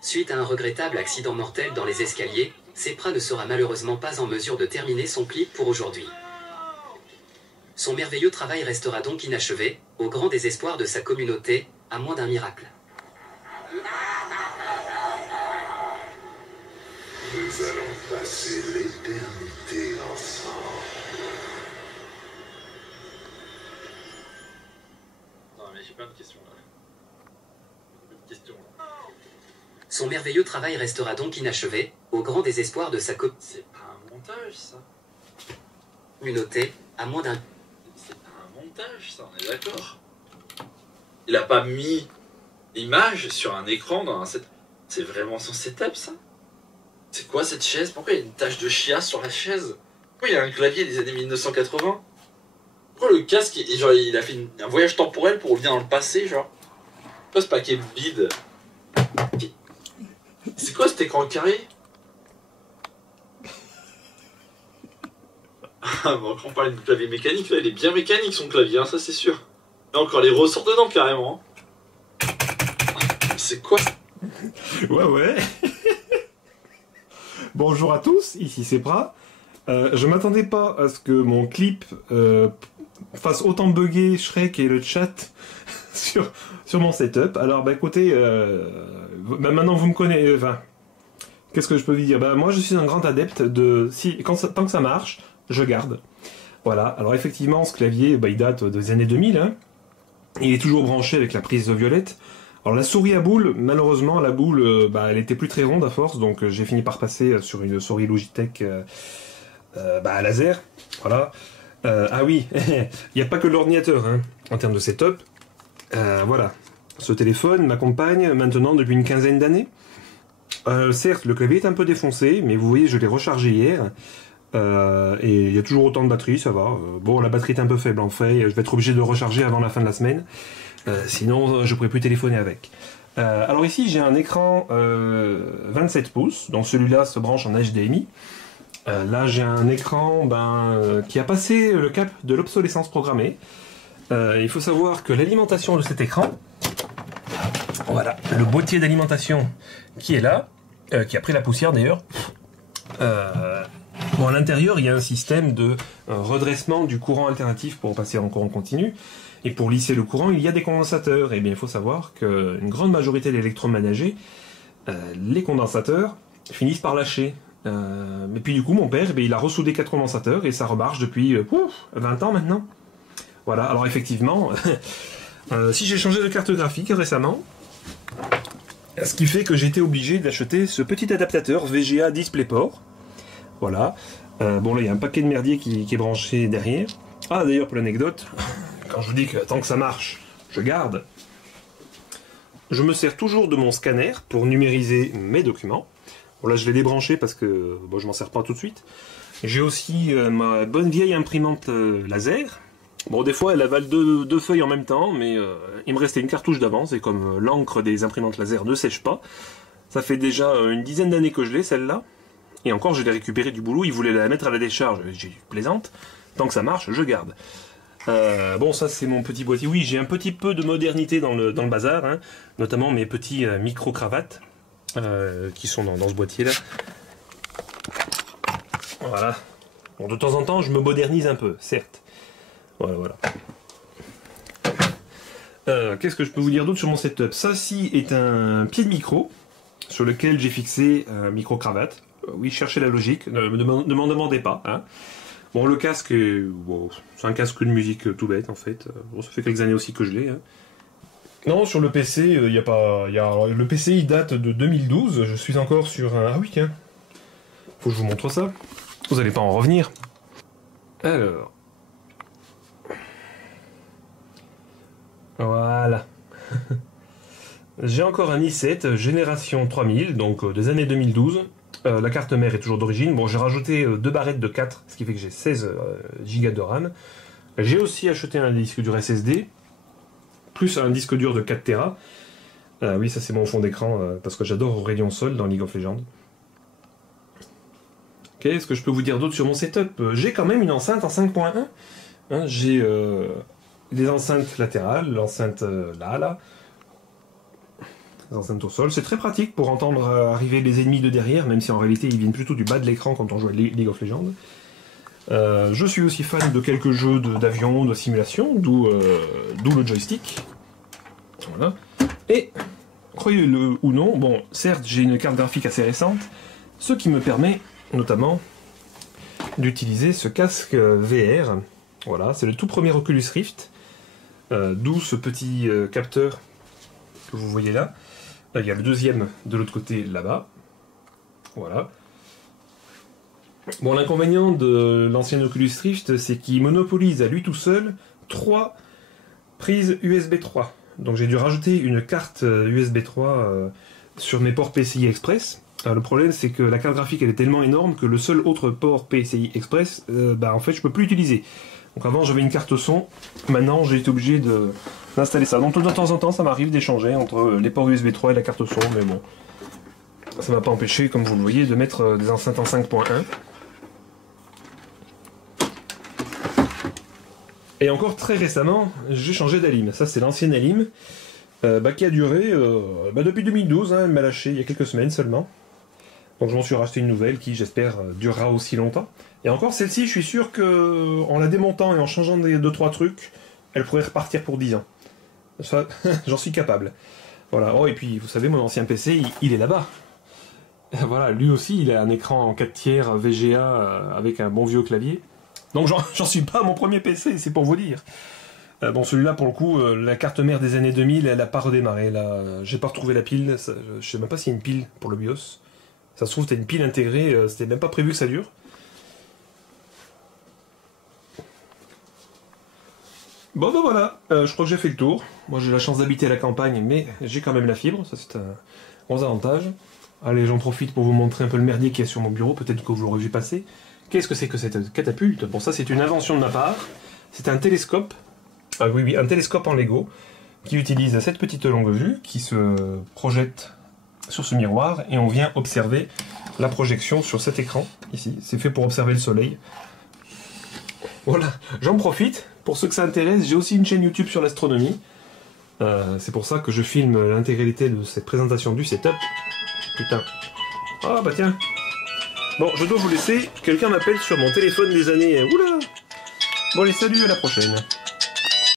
Suite à un regrettable accident mortel dans les escaliers, Sepra ne sera malheureusement pas en mesure de terminer son clip pour aujourd'hui. Son merveilleux travail restera donc inachevé, au grand désespoir de sa communauté, à moins d'un miracle. Nous allons passer l'éternité ensemble. Non mais j'ai plein de questions là. Son merveilleux travail restera donc inachevé, au grand désespoir de sa C'est pas un montage ça. communauté, à moins d'un... C'est pas un montage ça, on est d'accord. Il a pas mis l'image sur un écran dans un setup. C'est vraiment son setup ça. C'est quoi cette chaise? Pourquoi il y a une tache de chiasse sur la chaise? Pourquoi il y a un clavier des années 1980? Pourquoi le casque, genre, il a fait un voyage temporel pour revenir dans le passé, genre? Pourquoi ce paquet vide? C'est quoi cet écran carré? Ah, bon, quand on parle du clavier mécanique, là, il est bien mécanique son clavier, hein, ça c'est sûr. Il y a encore les ressorts dedans carrément. C'est quoi? Ouais. Bonjour à tous, ici Sepra. Je m'attendais pas à ce que mon clip fasse autant bugger Shrek et le chat sur mon setup. Alors bah écoutez, maintenant vous me connaissez, enfin, qu'est-ce que je peux vous dire? Bah moi je suis un grand adepte de, tant que ça marche, je garde. Voilà, alors effectivement ce clavier, bah, il date des années 2000, hein. Il est toujours branché avec la prise violette. Alors la souris à boule, malheureusement la boule, bah, elle était plus très ronde à force, donc j'ai fini par passer sur une souris Logitech à laser. Voilà. Ah oui, il n'y a pas que l'ordinateur hein, en termes de setup. Voilà, ce téléphone m'accompagne maintenant depuis une quinzaine d'années. Certes, le clavier est un peu défoncé, mais vous voyez, je l'ai rechargé hier. Et il y a toujours autant de batterie, ça va. Bon, la batterie est un peu faible en fait, je vais être obligé de le recharger avant la fin de la semaine. Sinon, je ne pourrai plus téléphoner avec. Alors ici, j'ai un écran 27 pouces, donc celui-là se branche en HDMI. Là, j'ai un écran qui a passé le cap de l'obsolescence programmée. Il faut savoir que l'alimentation de cet écran, voilà, le boîtier d'alimentation qui est là, qui a pris la poussière d'ailleurs. Bon, à l'intérieur, il y a un système de redressement du courant alternatif pour passer en courant continu. Et pour lisser le courant, il y a des condensateurs. Et bien, il faut savoir qu'une grande majorité d'électroménagers, les condensateurs finissent par lâcher. Mais puis du coup, mon père, il a ressoudé 4 condensateurs et ça remarche depuis 20 ans maintenant. Voilà, alors effectivement, si j'ai changé de carte graphique récemment, ce qui fait que j'ai été obligé d'acheter ce petit adaptateur VGA DisplayPort. Voilà. Bon, là, il y a un paquet de merdier qui est branché derrière. Ah, d'ailleurs, pour l'anecdote, quand je vous dis que tant que ça marche, je garde, je me sers toujours de mon scanner pour numériser mes documents. Bon, là, je l'ai débranché parce que bon, je m'en sers pas tout de suite. J'ai aussi ma bonne vieille imprimante laser. Bon, des fois, elle avale deux feuilles en même temps, mais il me restait une cartouche d'avance, et comme l'encre des imprimantes laser ne sèche pas, ça fait déjà une dizaine d'années que je l'ai, celle-là. Et encore, je l'ai récupérée du boulot, il voulait la mettre à la décharge. J'ai dit, plaisante, tant que ça marche, je garde. Bon, ça c'est mon petit boîtier. Oui, j'ai un petit peu de modernité dans le bazar, hein, notamment mes petits micro-cravates qui sont dans ce boîtier-là. Voilà. Bon, de temps en temps, je me modernise un peu, certes. Voilà. Qu'est-ce que je peux vous dire d'autre sur mon setup? Ça, ci est un pied de micro sur lequel j'ai fixé un micro-cravate. Oui, cherchez la logique, ne m'en demandez pas. Hein. Bon, le casque, bon, c'est un casque de musique tout bête en fait. Bon, ça fait quelques années aussi que je l'ai. Hein. Non, sur le PC, il n'y a pas. Alors, le PC il date de 2012. Je suis encore sur un. Ah oui, tiens. Faut que je vous montre ça. Vous n'allez pas en revenir. Alors. Voilà. J'ai encore un i7 génération 3000, donc des années 2012. La carte mère est toujours d'origine. Bon, j'ai rajouté 2 barrettes de 4, ce qui fait que j'ai 16 Go de RAM. J'ai aussi acheté un disque dur SSD, plus un disque dur de 4 Tera. Oui, ça c'est mon fond d'écran, parce que j'adore Aurélien Sol dans League of Legends. Qu'est-ce que je peux vous dire d'autre sur mon setup? J'ai quand même une enceinte en 5.1. Hein, j'ai des enceintes latérales, l'enceinte là. enceintes au sol. C'est très pratique pour entendre arriver les ennemis de derrière, même si en réalité ils viennent plutôt du bas de l'écran quand on joue à League of Legends. Je suis aussi fan de quelques jeux d'avion, de simulation, d'où le joystick. Voilà. Et, croyez-le ou non, bon, certes j'ai une carte graphique assez récente, ce qui me permet notamment d'utiliser ce casque VR. Voilà, c'est le tout premier Oculus Rift, d'où ce petit capteur que vous voyez là. Il y a le deuxième de l'autre côté là-bas. Voilà. Bon, l'inconvénient de l'ancien Oculus Rift, c'est qu'il monopolise à lui tout seul 3 prises USB 3. Donc j'ai dû rajouter une carte USB 3 sur mes ports PCI Express. Le problème, c'est que la carte graphique elle est tellement énorme que le seul autre port PCI Express, en fait je peux plus l'utiliser. Donc avant j'avais une carte son, maintenant j'ai été obligé d'installer ça. Donc de temps en temps ça m'arrive d'échanger entre les ports USB 3 et la carte son, mais bon, ça m'a pas empêché, comme vous le voyez, de mettre des enceintes en 5.1. Et encore très récemment, j'ai changé d'Alim. Ça c'est l'ancienne Alim, qui a duré depuis 2012, hein, elle m'a lâché il y a quelques semaines seulement. Donc je m'en suis racheté une nouvelle qui, j'espère, durera aussi longtemps. Et encore, celle-ci, je suis sûr qu'en la démontant et en changeant des 2-3 trucs, elle pourrait repartir pour 10 ans. Ça, j'en suis capable. Voilà. Oh, et puis, vous savez, mon ancien PC, il est là-bas. Voilà, lui aussi, il a un écran en 4/3 VGA avec un bon vieux clavier. Donc j'en suis pas à mon premier PC, c'est pour vous dire. Bon, celui-là, pour le coup, la carte mère des années 2000, elle n'a pas redémarré. Là, j'ai pas retrouvé la pile. Ça, je sais même pas s'il y a une pile pour le BIOS. Ça se trouve, t'as une pile intégrée, c'était même pas prévu que ça dure. Bon, ben voilà, je crois que j'ai fait le tour. Moi, j'ai la chance d'habiter à la campagne, mais j'ai quand même la fibre, ça c'est un gros avantage. Allez, j'en profite pour vous montrer un peu le merdier qu'il y a sur mon bureau, peut-être que vous l'aurez vu passer. Qu'est-ce que c'est que cette catapulte? Bon, ça c'est une invention de ma part. C'est un télescope, ah oui, un télescope en Lego, qui utilise cette petite longue vue, qui se projette sur ce miroir, et on vient observer la projection sur cet écran, ici. C'est fait pour observer le soleil. Voilà, j'en profite. Pour ceux que ça intéresse, j'ai aussi une chaîne YouTube sur l'astronomie. C'est pour ça que je filme l'intégralité de cette présentation du setup. Putain. Ah bah tiens. Bon, je dois vous laisser. Quelqu'un m'appelle sur mon téléphone des années. Oula. Bon allez, salut, à la prochaine.